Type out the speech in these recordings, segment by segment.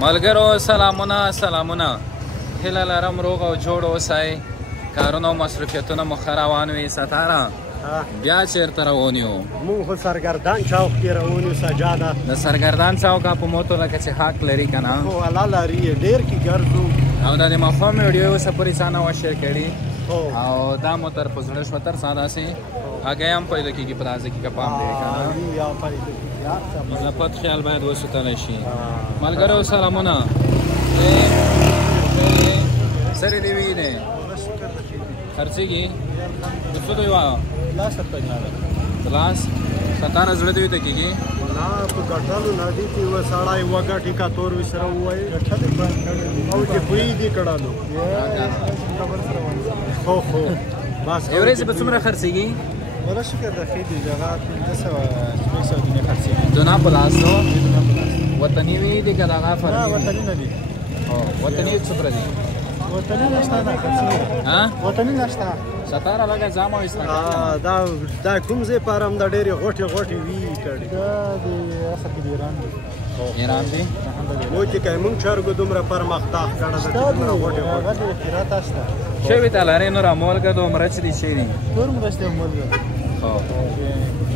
ملګرو سلامونه هیله لرم روغ او جوړ اوسئ کارونه او مصروفیتونه مو ښه روان وي ستاره بیا چېرته روان یو مونږ خو سرګردان چوک کې روان یو سجاده د سرګردان چوک په موټو لکه چې حق لري که نه هو الله لري ډېر کې ګرځو او دا د ماښام ویډیو یې اوسه پورې چا نه وه شیر کړي او دا مو تر په زړه شوه تر سا داسې هګۍ هم پیدا کېږي په دا ځای کې که پام دی که نه مثبت خیال باید وساتلی شي ملګرو سلامونه سرې دې وینې خرڅېږي د څه دوی وایه لاس ستانه زړه دې ته کېږي نه په ګټلو نه دي چې یوه سړی یوه ګټې کا تور وي سره ووایي او چې بوی دي کړلو خو بس یو ورځې به څومره خرڅېږي والله شکر د ښې دي هغه 1500 دینه خرڅېږي دونه په لاسو وطني وي دي که دغه فرقي نه وطني نه دي وطني څومره دي وطني نشته نه خرڅېږي وطني نشته ستاره لږه جامه وایسته دا کوم ځای پر هم د ډېرې غوټې وي کړي دا د اصل کې د ایران دی ایران دی و چې که موږ چرګو دومره پرمختګ کړی ده چې دومره غوټې هغه د قرات شته شوي ته لرې نور مالګه دومره چې دي شوي ټول مرسته مالګه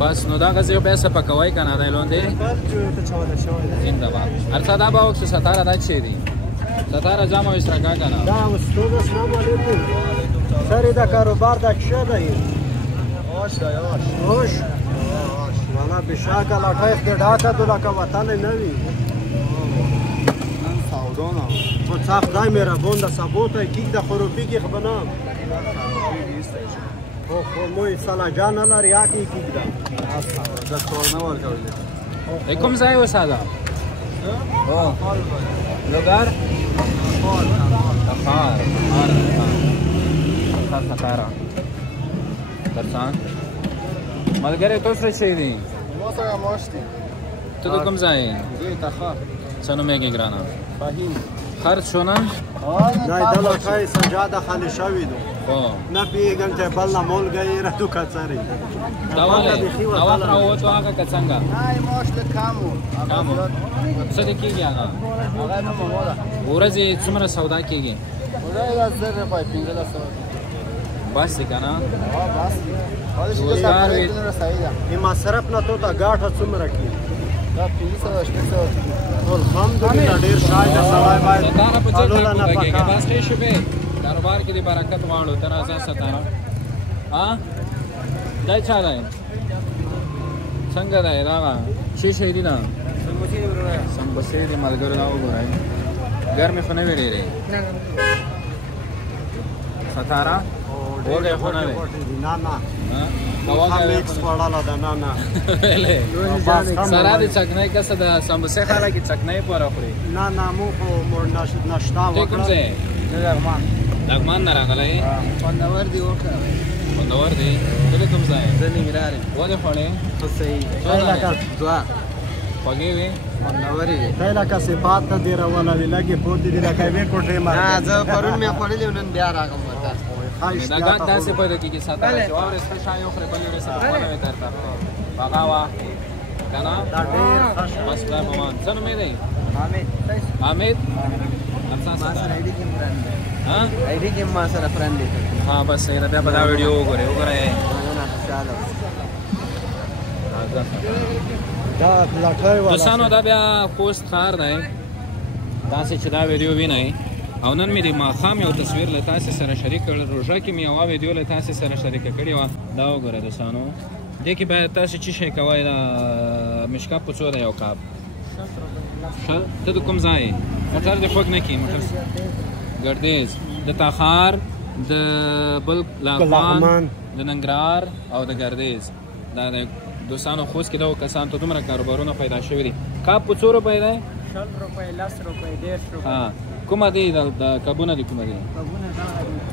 بس نو دغه ځای بیا څه پکوئ که نه دی لاندې زنده‌باد هرڅه دا به وکړو ستاره دا چې دي ستاره جامه وایسته که که نه دا استاد السلام علیکم سر دا کاروبار دا چه دی؟ آش دا آش والا بشاکل اٹھایف کے ڈاکا تو لکا وطن نوی سعودانا تو صاف دای میرا بوندا ثبوت ہے کیک دا خروپی کی خبنام موی سالا جان اللہ ریا کی کیک دا دا کورنوار کولی کوم ځای وساده لوګر تخار ستاره ترڅنګ ملګری تو څه شی دی ما سره ماشتي ته د کوم ځای زه تخار څه نومېږي ګرانه فهیم خرڅ شو نه نه دا لکای سجاده خالی شوی دو نه پیږم چې بل نه مولګی را تو کڅری دا وخت راووتو هغه که څنګه نه ماش له کامو څه دې کېږي هغه هغه نه مولا ورځې څومره سودا کېږي ورځې 1000 روپۍ 1500 بس دی که نه اما صرف نه تو ته ګاټه څومره کېږي دا 1500 الحمدلله ډېر شای ده سړی باید ستاره په ځای ټاکو لګېږي بس ښې شوې کاروبار کې دې برکت غواړو ته راځه ستاره دا چا دی څنګه دی دغه څه شی دي نه سمبوسې دي ملګرو دا وګورئ ګرمې خو نه وي ډېرې ستاره وږی خو نه دی سره د چکنۍ کسه د سمبوسې خلک یې چکنۍ پوره خوري نه مو خو نشته ته کوم ځای لغمان نه راغلی خوندور دی خوندور دی ته د کوم ځای زه ننګرهار یم ولې خوړې دوه خوږې وې خوندورې وې ته لکه صفات ته دې راوله وې لږې پورتې دي لکه یوې کوټې نه زه پرون مې خوړلې نن بیا راغم ورته دا ګاټ داسې پیدا کېږي ستاره چې واورې سپه شای وخورې بلې ورځې ته خوله وې درته هغه وه که نه بس خدای مامان څه نوم یې دی حامد آیډي کې ما سره فرند دی ها بس بیا به دا ویډیو وګورئ دوستانو دا بیا خوست ښار دی داسې چې دا ویډیو وینئ او نن مې د ماښام یو تصویر له تاسې سره شریک کړ روژه کې مې یوه ویډیو له تاسې سره شریکه کړې وه دا وګوره دوستانو دې کې باید تاسې څه شی کوئ دا مشکاپ په څو دی یو کاپ ته د کوم ځای موټر دې خوږ نه کړي موټر ګردیز د تخار د بل لغمان د ننګرهار او د ګردیز دا د دوستانو خوست کې دغو کسانو ته دومره کاروبارونه پیدا شوي دي کاپ په څو روپۍ دی 60 روپۍ 10 روپۍ 10 روپۍ کومه دی د کبونه دي کومه دي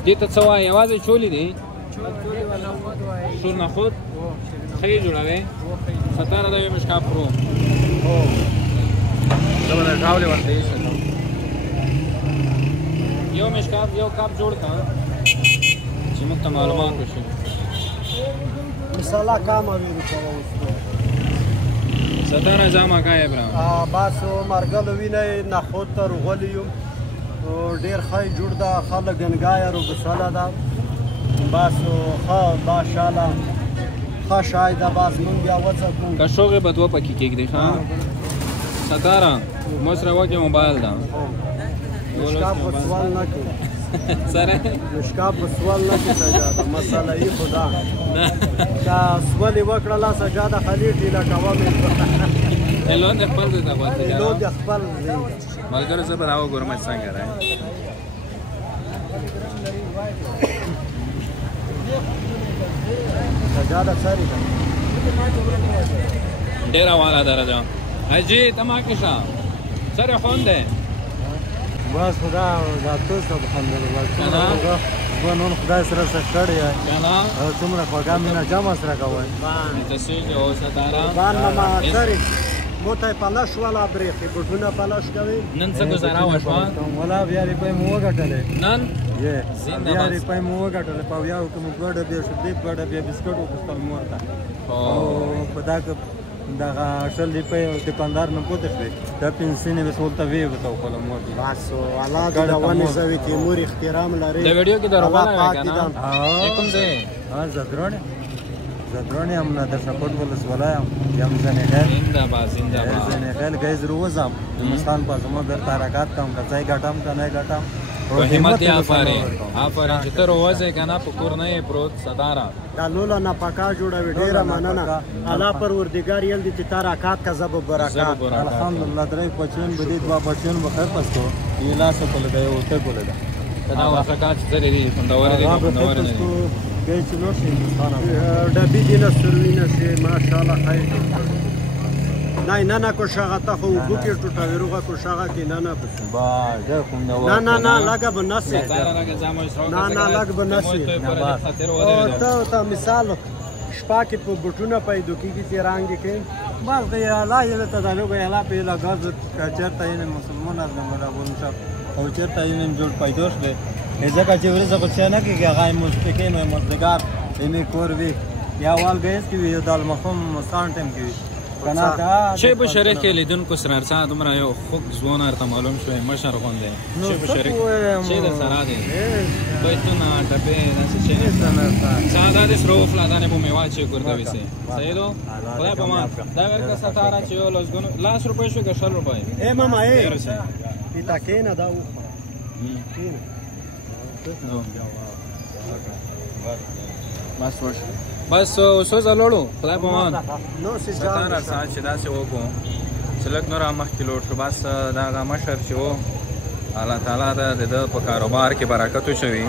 دې ته څه وایي یوازې چولې دی سور نخود ښه یې جوړوې ستاره د یو مشکاپ خورو زه به د ډاولې ورته ایښم یو مشکاپ یو کاپ جوړ کړه چې موږ ته معلومات وشي مثاله کامه وي ستاره زما کای برا بس مرګل ویني نخود تر غلیوم ډیر خای جوړ دا خلک ګنګایا رو بساله دا بس خا ماشاءالله خا شاید باز مونږ بیا وڅکو که شوغه بدو پکې کېږي ښا ستاره مصر وکه موبایل دا مشکاب په سوال نه کوي سره مشکاب په سوال نه کوي سجاده مساله یې خدا دا سوال وکړه سجاده خلی ټیلا کوا مې الون د خپل د غوته لو د خپل ملګر زه به راو ګورم څنګه راځي سجاده ساری ډیر والا درجه حاجی تماکشا سره خونده بس خدا دا تاسو په خندل ورته نو خدای سره کړی کنه او څومره خوږه مینه جمع سره کوي تاسو یې او ستاره باندې ما سره موته پلاش والا بریخي بټونه پلاش کوي نن څه گزارا وشو ولا بیا په مو غټلې نن یې بیا په مو غټلې په یو کوم ګډه به شدې ګډه به بسکټ او کستل مورته او په دا دا اصل دی په دکاندار نه پوتې شوی دا پنسینې به سولته وی وته خپل مور بس الله دې دا ونه زوی تیمور احترام لري د ویډیو کې دروازه راکنه کوم ځای زدرانی هم در سپورت ولس ولایم یم زنه خیر زنده‌باد زنده‌باد زنه خیر گایز روزم مسلمان پاسمو برته حرکت کوم کځای غټم کنه غټم په همت یې افرین چې تر وځي کنه په کور نه پروت ستاره دا لولا نه پکا جوړوي ډیره مننه الله پروردگار یل دې تارکات کا زب برکات الحمدلله درې پچین بدید با پچین بخیر پستو یلا څه کول دی او ته کول دی دا واسکات زری دي پندور دي پندور دي گئی چلو شي ډبی دي نه سروینه شي ماشاءالله خیر نه نه کو شغه ته خو بوکي ټوټه روغه کو شغه کې نه با زه کوم نه لګه بنسه نه لګ بنسه ته مثال شپه کې په بټونه پیدا کیږي چې رنگ کې بس دی الله یې ته دالو غي الله په لګاز چرته یې مسلمان از نه مونږه او چرته یې جوړ پیدا شوه ځکه چې ورزه کو څه نه کېږي هغه مستقیم مزدګار یې کور وی یا وال غیس کې وی د المخم مسان ټیم کې چې په شریک کې لیدونکو سره ارڅا دومره یو خوږ ځوان ارته معلوم شوی مشر غونډه چې په شریک چې د سره دی بيتونه ټپه داسې چې ساده د سرو فلادانه په میوا چې ګرځي وسی سیدو خدای په ما دا ورکه ستاره چې لږ لاس روپۍ شو ګشل روپۍ اے ماما اے پیتا کېنه دا و بس وش بس اوسو زلوړو خدای په مان نو ستاره سات چې داسې وکړو چې لږ نور مخ کې لوټ شو بس دا مشر چې وو الله تعالی د په کاروبار کې برکت وشوي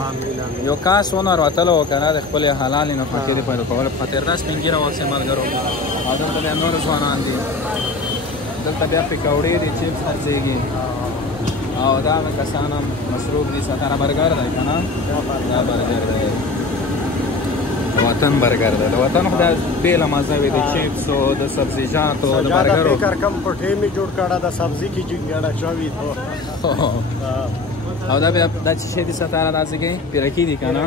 یو کاس ونه راوتلو کنه د خپل حلال نه فکر پیدا کول په خاطر داس پنګیره وخت ملګرو اذن ته نور ځوانان دي دلته بیا پکوړې دي چپس هرڅېږي او دا کسانم مصروف دي ستاره برګر دی کنه دا برګر دی وطن برګر دی وطن خدای بیل مزه وي د چپس او د سبزیجاتو د برګرو فکر کم پټې می جوړ کړه د سبزی کی جنګړه چوي ته او دا بیا د چې دي ستاره داسې کې پیرکی دي کنه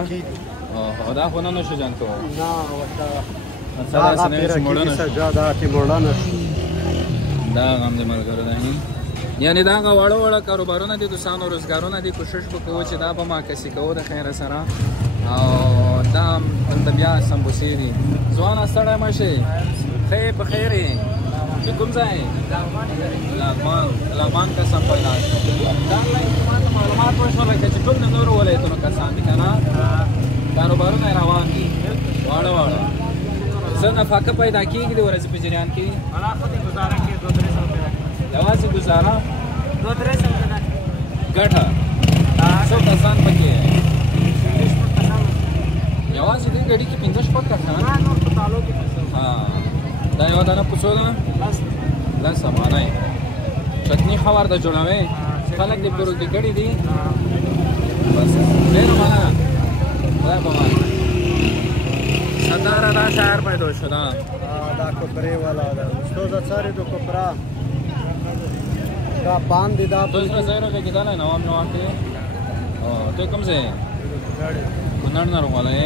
او دا خو نه نشو جانته نه وتا مثلا سنې مولانه سجاده تی مولانه دا هم د ملګرو ده یعنی دا غواړو کاروبارونه دي دوسانو روزګارونه دي کوشش وکړو چې دا به ما کسي کوو د خیر سره او دا د بیا سمبوسې دي ځوان سره مشه خیر په خیر چې کوم ځای لغمان کا سم پیدا دا معلومات وشول چې ټول نور ولایتونو کسان دي کنه کاروبارونه روان دي واړه څه نفقه پیدا کیږي د ورځې په جریان کې انا خو دې گزاره کې 2-3 روپے یوازې گزاره 2-3 روپے ګټه څو کسان پکې یوازې دې ګډي کې 15 پټ کسان نور په تعلق کې ها دا یو دانه پوسو ده لا سمانه چټنی خبر د جوړاوي خلک دې پرو کې ګډي دي بس ډېر معنا دا په معنا ستاره دا شهر پیدا شده دا کوپرې والا ده استاد څاري د کوپرا دا باندې دا دوسرا زیرو کې کېدل نه وام نو اته او ته کوم ځای کونړ نه روانه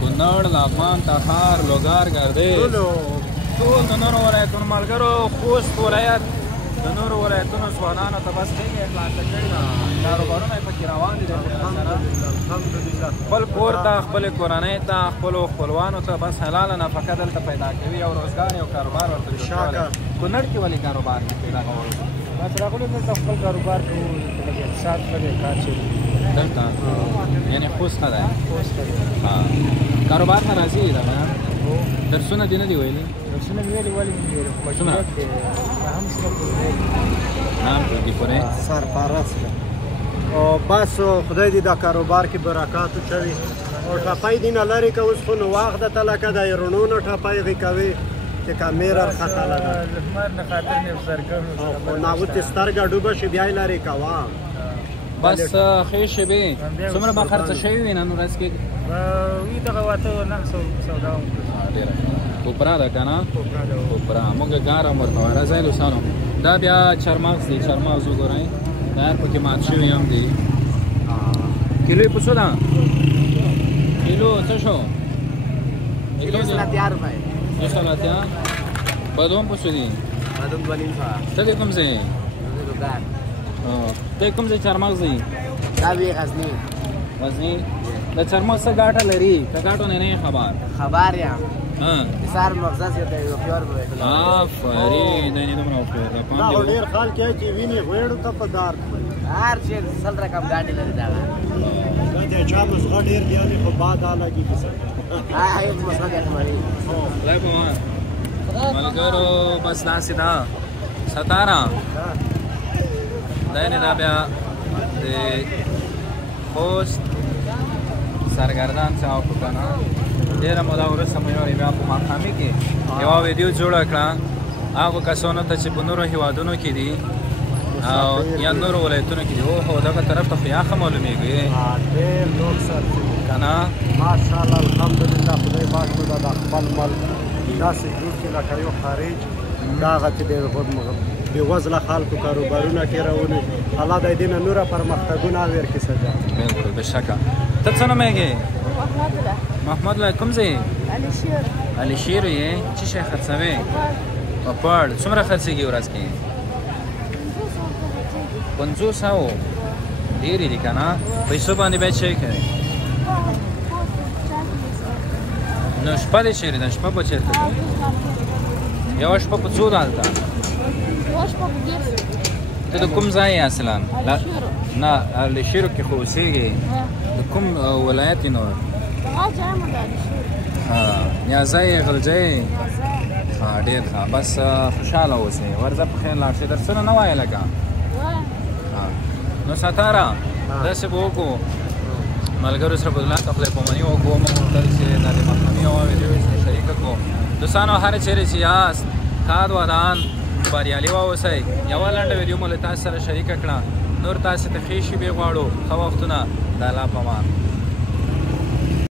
کونړ لغمان تخار لوګار ګرځي ټول د نورو ولایتونو ملګرو خوست ولایت د نورو ولایتونو ځوانانو ته بس خیږي خلاصه کړي ده کاروبارونه یې پکې روان دي خپل کور ته خپلې کورنۍ ته خپلو خپلوانو ته بس حلاله نفقه دلته پیدا کوي او روزګار یو کاروبار ورته جوړ کونړ کې ولې کاروبار نه کوي دغه بس راغلو دلته خپل کاروبار کوو لږ اقتصاد لږ کار چلي دلته یعنې خوست ښه دی کاروبار ته راځي دغه درسونه دې نه دي ویلي درسونه مې ویلي ولې مې ویلي خو مجبوریت دی هم سره نام ټولګي پورې سرپرست او بس خدای دې دا کاروبار کې برکات وچوي او ټپۍ دې نه لرې که اوس خو نو وخت ته لکه د رڼو نه ټپۍ غې کوي چې کامیره ورخطا لګه لمر نه خاطر مې زرګر خو ناوتې سترګه ډوبه شي بیا یې لرې کوه بس ښې شېبې څومره به خرڅه شوي وي نن ورځ کې وي دغه واته 900 سودا ډېره کوپرا ده که نه کوپرا مونږ ګارم ورته وایو راځئ دوستانو دا بیا چارمغز دی چارمغز وګورئ دا پکې مات شوي هم دي کیلو یې په څو ده کیلو څه شو کیلو 180 روپۍ 180 بادام په څو دي بادام 2.5 ته دې کوم ځای ته کوم ځای چارمغز دی دا وی غزنی غزنی د چارمغز څه ګاټه لري که ګاټو نه نه خبر یم سار مغزه سي ته یو پیور به آفرین دنه دومره وکړه دا ډېر خلک چې ویني غوړو ته په دار هر چې سل رقم ګاډي لري دا دا چا مسغه ډېر دی خو بعد حالګي کیسه هاي مسغه ته مری لای په ما ملګرو بس داسې دا 17 دا نه دا بیا د خوست سرګردان چاو کو کنه ډیره موده وروسته مې یو بیا په ماښامي کې یوه ویډیو جوړه کړه هغو کسانو ته چې په نورو هېوادونو کې دي او یا نورو ولایتونو کې دي اوهو دغه طرف ته خو یخه معلومېږي ډېر لوړ سر که نه ماشاءالله الحمدلله خدای پاک نو دا د خپل ملک داسې جوړ کړي لکه یو خارج دا هغه چې د بېوزله خلکو کاروبارونه کې راولي الله د دې نه نوره پرمختګونه ورکړي سجا بالکل بشکه ته څه نومېږې محمد الله کوم ځای علي شیر یې څه شی خرڅوې پاپړ څومره خرڅېږي ورځ کې 500 ډېرې دي که نه پیسو باندې باید شی کوې نو شپه دې چېرې ده شپه به چېرته ده یوه شپه په څو ده هلته ته د کوم ځای یې اصلا نه علي شیرو کې خو اوسېږې د کوم ولایت یې نور نیازی غلجی ډېر ښه بس خوشحاله اوسئ ورځه په خیر لاړ شئ درسونه نه وایه لږه نو 17 داسې به وکړو ملګرو سره به الله ته خدای پاماني وکړو موږ غوښتل چې دا د ماښامي یوه ویډیو سره شریکه کړو دوستانو هر چیرې چې یاست ښاد ودان بریالي واوسئ یوه لنډه ویډیو مو له تاسو سره شریکه کړه نور تاسې ته ښې شېبې غواړو ښه وختونه د الله په امان